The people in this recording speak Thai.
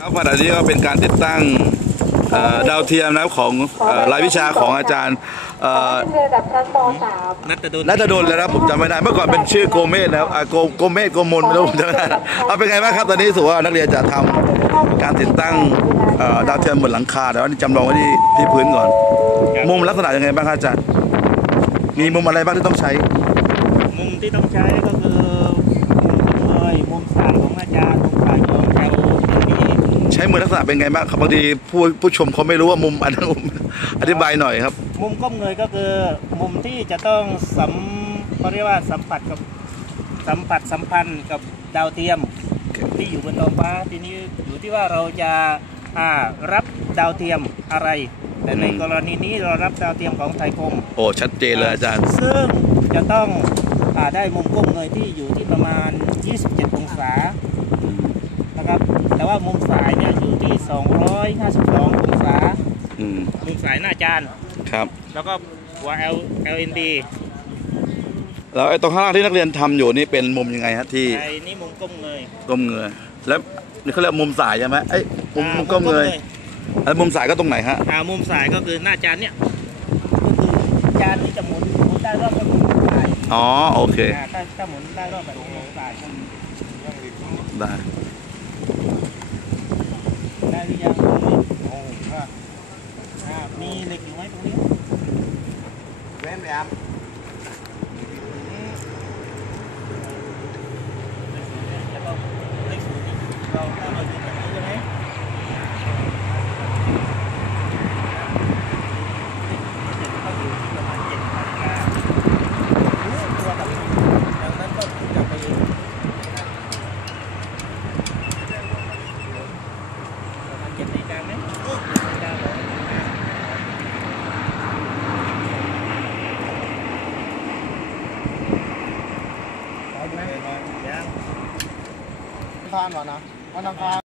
ครับขณะนี้ก็เป็นการติดตั้งดาวเทียมนะครับของรายวิชาของอาจารย์นัตตะดลนัตตะดแลครับผมจำไม่ได้เมื่อก่อนเป็นชื่อโกเมสนะครับโกเมสโกมลไม่รู้จำไม่ได้เอาเป็นไงบ้างครับตอนนี้สุว่านักเรียนจะทําการติดตั้งดาวเทียมบนหลังคาแต่ว่านี่จำลองไว้ที่พื้นก่อน มุมลักษณะยังไงบ้างครับอาจารย์มีมุมอะไรบ้างที่ต้องใช้ มุมที่ต้องใช้ก็คือ้มือลักษณะเป็นไงบ้างครับบางทีผู้ผู้ชมเขาไม่รู้ว่ามุมอันนั้นอธิบายหน่อยครับ มุมก้มเงยก็คือมุมที่จะต้องสัมเขาเรียกว่าสัมผัสกับสัมผัสสัมพันธ์กับดาวเทียมที่อยู่บนท้องฟ้าทีนี้อยู่ที่ว่าเราจะรับดาวเทียมอะไร แต่ในกรณีนี้เรารับดาวเทียมของไทยคม โอ้ชัดเจนเลยอาจารย์ ซึ่งจะต้องอได้มุมก้มเงยที่อยู่ที่ประมาณ 27 องศานะครับต่ว่ามุมสายเนี่ยอยู่ที่252องศาอืมมุมสายหน้าจาน ครับ แล้วก็หัว L LED แล้วไอ้ตรงข้างล่างที่นักเรียนทําอยู่นี่เป็นมุมยังไงฮะที่ไอ้นี่มุมก้มเงยก้มเงยแล้วนี่เขาเรียกมุมสายใช่ไหมไอ้มุมก้มเงยไอ้มุมสายก็ตรงไหนฮะ อ่ามุมสายก็คือหน้าจานเนี่ย จานที่จะหมุนหมุนได้รอบก็มุมสาย อ๋อโอเคถ้าหมุนได้รอบแบบมุมได้รียงเลยโอ้ครับครับมีเหล็กอยู่ไหมตรงนี้เว้นแอมเราเล็กสุดเรา Uh, yeah. Come on, man.